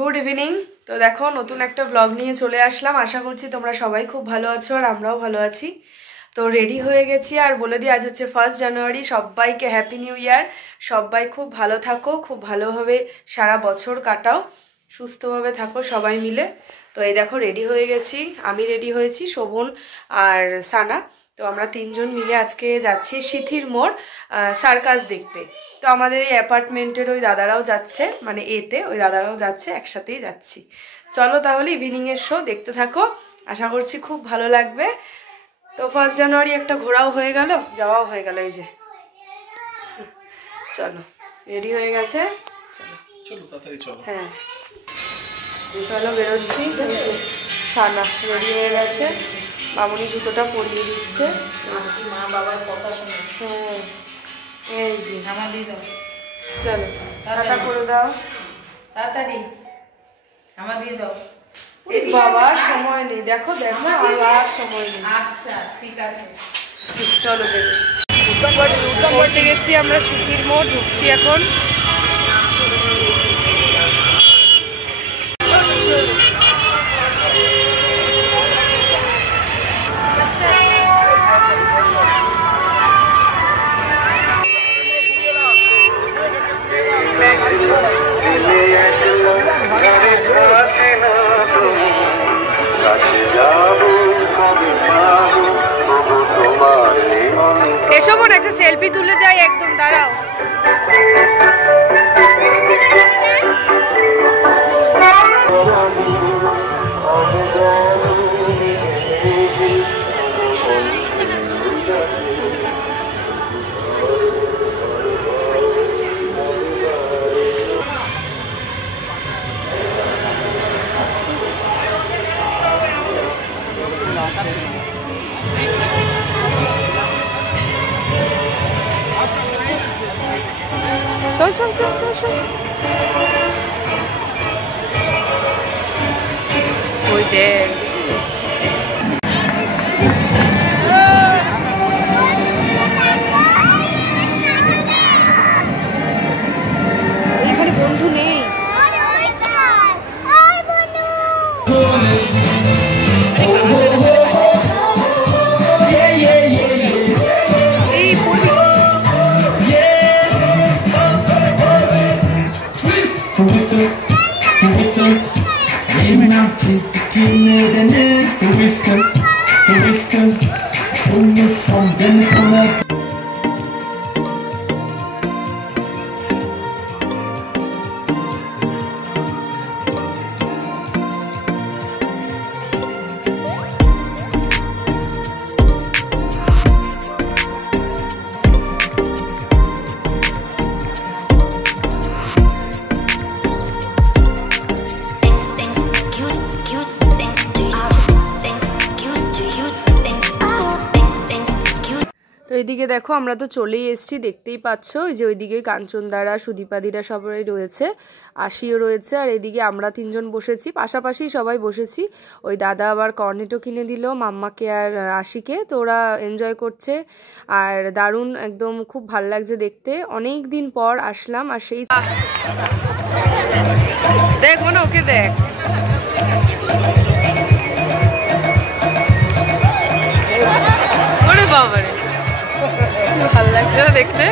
Good evening. তো দেখো নতুন একটা ব্লগ নিয়ে চলে আসলাম। আশা করছি তোমরা সবাই খুব ভালো আছো আর আমরাও ভালো আছি। তো রেডি হয়ে গেছি আর বলে দিই আজ হচ্ছে 1 জানুয়ারি। সবাইকে হ্যাপি নিউ ইয়ার। সবাই খুব ভালো থাকো, খুব ভালোভাবে সারা বছর কাটাও, সুস্থভাবে থাকো সবাই মিলে। তো এই দেখো রেডি হয়ে গেছি, আমি রেডি হয়েছি, শোভন আর সানা। তো আমরা তিনজন মিলে আজকে যাচ্ছি সিথির মোড় সার্কাস দেখতে। তো আমাদের এই অ্যাপার্টমেন্টের ওই দাদারাও যাচ্ছে, মানে এতে ওই দাদারাও যাচ্ছে, একসাথেই যাচ্ছি। চলো তাহলে ইভিনিংয়ের শো দেখতে থাকো, আশা করছি খুব ভালো লাগবে। তো 1 জানুয়ারি একটা ঘোরাও হয়ে গেল, যাওয়াও হয়ে গেল। এই যে চলো রেডি হয়ে গেছে, চলো চলো তাড়াতাড়ি চলো। হ্যাঁ চলো বেরোচ্ছি। এই যে সানা রেডি হয়ে গেছে, মামনি জুতোটা পরিয়ে দিচ্ছে। মা বাবার কথা শুনে হ্যাঁ এই যে আমার দিয়ে দাও, চলো টাটা করে দাও তাড়াতাড়ি আমার দিয়ে দাও। বাবা সময় নেই, দেখো দেখো আর সময় নেই। আচ্ছা ঠিক আছে, চলো দেখো পৌঁছে গেছি আমরা সিথির মোড়, ঢুকছি এখন। এসো বোন একটা সেলফি তুলে যাই, একদম দাঁড়াও। চল চল চল চল চল। ওই দেখ এখানে বন্ধু নেই। তো এইদিকে দেখো আমরা তো চলেই এসেছি, দেখতেই পাচ্ছ। ওই যে ওইদিকে কাঞ্চনদারা সুদীপাদিরা সবাই রয়েছে, আশিও রয়েছে, আর এইদিকে আমরা তিনজন বসেছি, পাশাপাশি সবাই বসেছি। ওই দাদা আবার কর্নেটও কিনে দিল মাম্মাকে আর আশিকে, তো ওরা এনজয় করছে আর দারুণ একদম খুব ভাল লাগছে দেখতে। অনেক দিন পর আসলাম আর সেই দেখ মনে ওকে দেখ ওরে বাবারে ভাল লাগছে না দেখতে।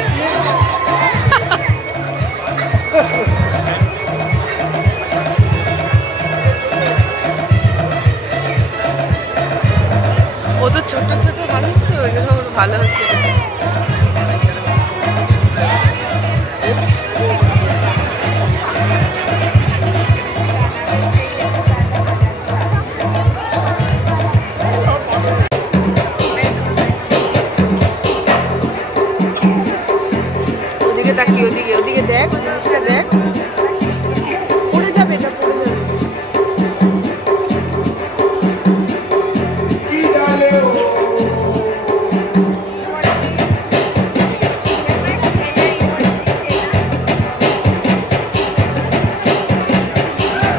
ও তো ছোট ছোট মানুষ, তো ওই জন্য ভালো হচ্ছে। ওদিকে তাকিয়ে, ওদিকে ওদিকে দেখ, জিনিসটা দেখ, পড়ে যাবে, এটা পড়ে যাবে।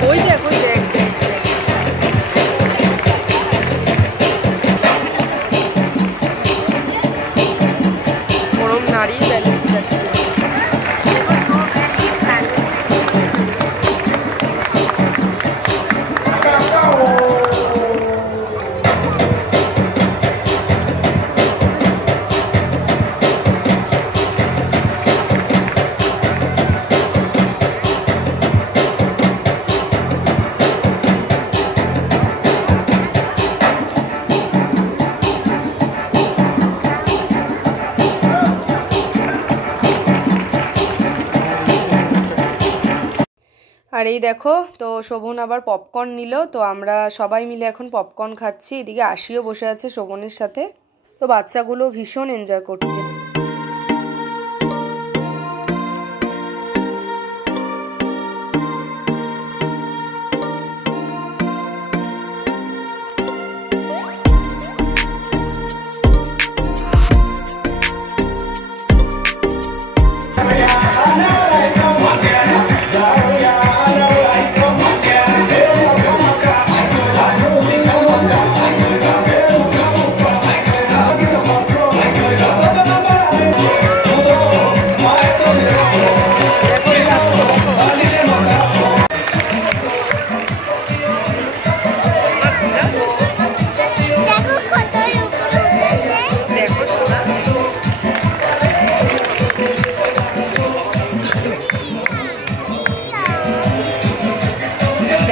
ওই দেখ ওই দেখ, পরম নারী ব্যালেন্স রাখছে। আর এই দেখো, তো শোভন আবার পপকর্ন নিল, তো আমরা সবাই মিলে এখন পপকর্ন খাচ্ছি। এদিকে আশিও বসে আছে শোভনের সাথে, তো বাচ্চাগুলো ভীষণ এনজয় করছে।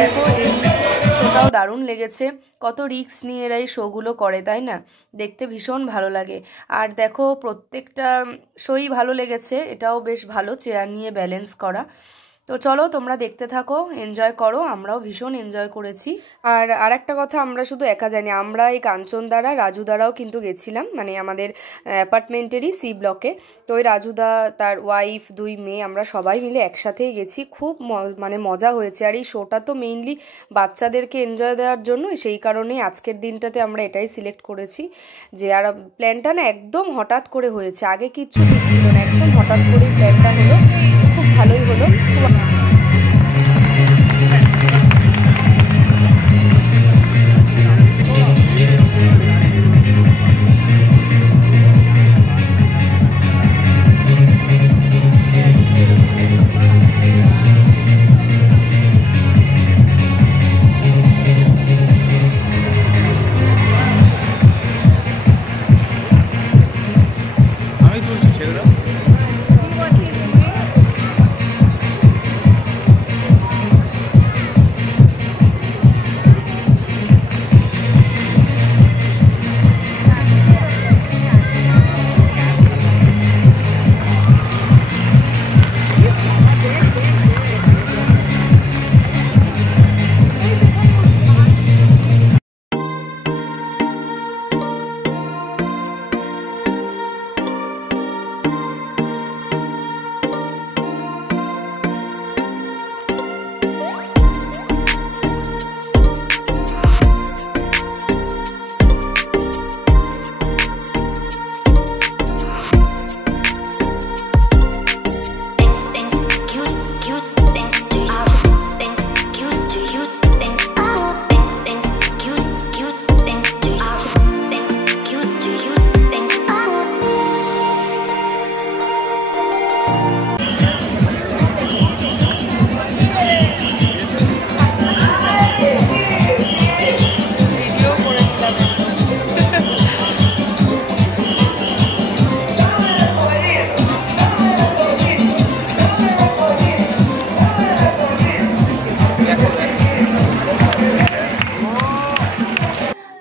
দেখো এই শোটাও দারুণ লেগেছে, কত রিস্ক নিয়ে এরা এই শোগুলো করে, তাই না? দেখতে ভীষণ ভালো লাগে। আর দেখো প্রত্যেকটা শোই ভালো লেগেছে, এটাও বেশ ভালো চেয়ার নিয়ে ব্যালেন্স করা। তো চলো তোমরা দেখতে থাকো, এনজয় করো, আমরাও ভীষণ এনজয় করেছি। আর একটা কথা, আমরা শুধু একা জানি, আমরা এই কাঞ্চন দ্বারা রাজু দ্বারাও কিন্তু গেছিলাম, মানে আমাদের অ্যাপার্টমেন্টেরই সি ব্লকে। তো ওই রাজুদা, তার ওয়াইফ, 2 মেয়ে, আমরা সবাই মিলে একসাথেই গেছি, খুব মানে মজা হয়েছে। আর এই শোটা তো মেইনলি বাচ্চাদেরকে এনজয় দেওয়ার জন্য, সেই কারণেই আজকের দিনটাতে আমরা এটাই সিলেক্ট করেছি। যে আর প্ল্যানটা না একদম হঠাৎ করে হয়েছে, আগে কিচ্ছু ঠিক ছিল না, একদম হঠাৎ করেই প্ল্যানটা হলো, খুব ভালোই হলো।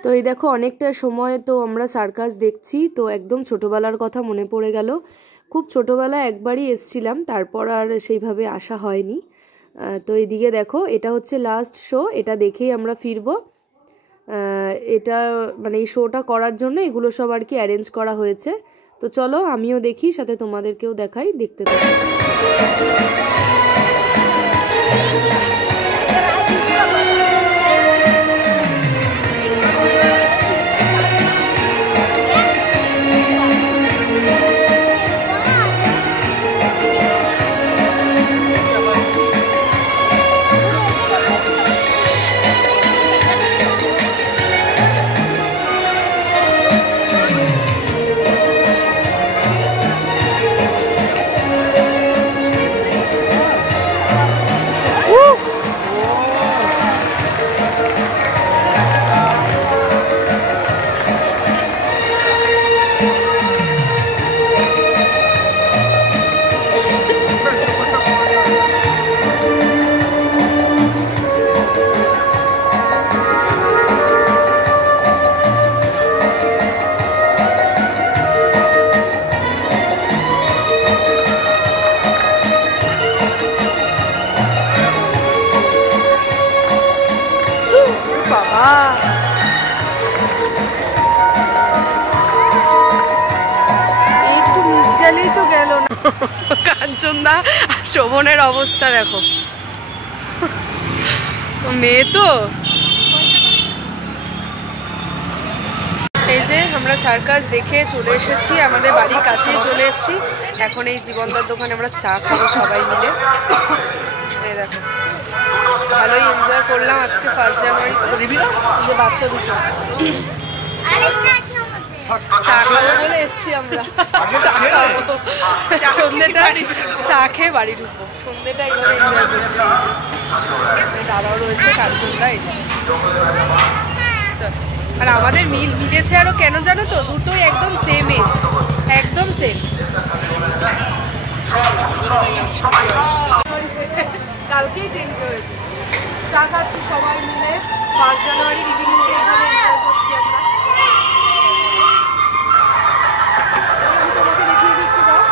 তো এই দেখো অনেকটা সময় তো আমরা সার্কাস দেখছি, তো একদম ছোটবেলার কথা মনে পড়ে গেল। খুব ছোটবেলায় একবারই এসছিলাম, তারপর আর সেইভাবে আসা হয়নি। তো এইদিকে দেখো, এটা হচ্ছে লাস্ট শো, এটা দেখেই আমরা ফিরবো। এটা মানে এই শোটা করার জন্য এগুলো সব আর কি অ্যারেঞ্জ করা হয়েছে। তো চলো আমিও দেখি, সাথে তোমাদেরকেও দেখাই, দেখতে থাকো। কাঞ্চনদা আর শোভনের অবস্থা দেখো, মেয়ে তো। এই যে আমরা সার্কাস দেখে চলে এসেছি, আমাদের বাড়ির কাছেই চলে এসেছি। এখন এই জীবনদার দোকানে আমরা চা খাবো সবাই মিলে। এই দেখো, ভালোই এনজয় করলাম আজকে 1 জানুয়ারি। যে বাচ্চা দুটো চা খাবো বলে এসছি আমরা, চা খাবো, সন্ধ্যেটা চা খেয়ে বাড়ি ঢুকবো। সন্ধ্যেটা এইভাবে এনজয় করছি। দাদাও রয়েছে, কাঞ্চনদা। এই আর আমাদের মিলেছে আরো, কেন জানো তো? দুটোই একদম সেম এজ, একদম সেম। কালকেই 10 হয়েছে। চা খাচ্ছি সবাই মিলে, 1 জানুয়ারির ইভিনিংটা এখানে এনজয় করছি আমরা। তোমাকে দেখিয়ে দিচ্ছি, দাও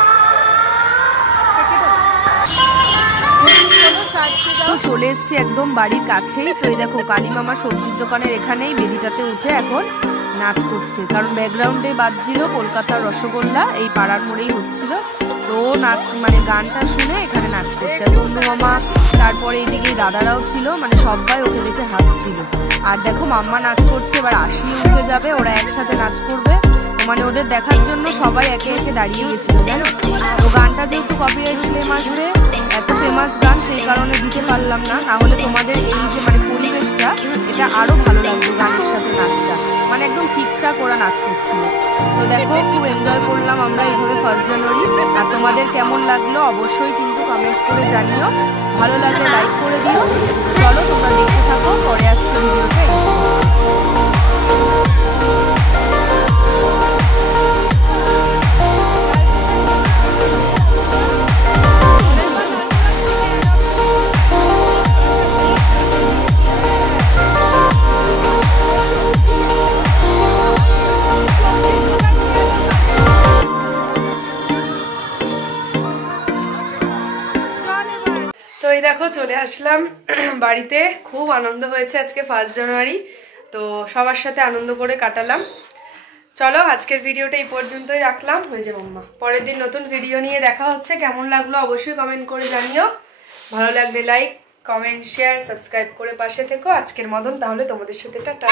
চলে এসছি একদম বাড়ির কাছেই। তো এই দেখো, কালী মামা সবজির দোকানের এখানেই বেদিটাতে উঠে এখন নাচ করছে, কারণ ব্যাকগ্রাউন্ডে বাজছিল কলকাতার রসগোল্লা, এই পাড়ার মোড়েই হচ্ছিল। তো নাচ মানে গানটা শুনে এখানে নাচ করছে। আর বন্ধু মামা, তারপরে এইদিকে দাদারাও ছিল, মানে সবাই ওকে দেখে হাসছিল। আর দেখো মাম্মা নাচ করছে, এবার আশি উঠে যাবে, ওরা একসাথে নাচ করবে। মানে ওদের দেখার জন্য সবাই একে একে দাঁড়িয়ে গেছিল, জানো। তো গানটা যেহেতু কপিরাইট ক্লেম আসবে, এত ফেমাস গান, সেই কারণে দিতে পারলাম না। নাহলে তোমাদের এই যে মানে পরিবেশটা, এটা আরো ভালো লাগবে গানের সাথে নাচটা, মানে একদম ঠিকঠাক ওরা নাচ করছিল। তো দেখো, খুব এনজয় করলাম আমরা এইভাবে 1 জানুয়ারি। আর তোমাদের কেমন লাগলো অবশ্যই কিন্তু কমেন্ট করে জানিও, ভালো লাগলে লাইক করে দিও। চলো তোমরা দেখতে থাকো, পরে আসছে ভিডিওতে। তো এই দেখো চলে আসলাম বাড়িতে। খুব আনন্দ হয়েছে আজকে 1 জানুয়ারি, তো সবার সাথে আনন্দ করে কাটালাম। চলো আজকের ভিডিওটা এই পর্যন্তই রাখলাম। হয়ে যাবে মাম্মা, পরের দিন নতুন ভিডিও নিয়ে দেখা হচ্ছে। কেমন লাগলো অবশ্যই কমেন্ট করে জানিও, ভালো লাগলে লাইক, কমেন্ট, শেয়ার, সাবস্ক্রাইব করে পাশে থেকো। আজকের মতন তাহলে তোমাদের সাথে টাটা।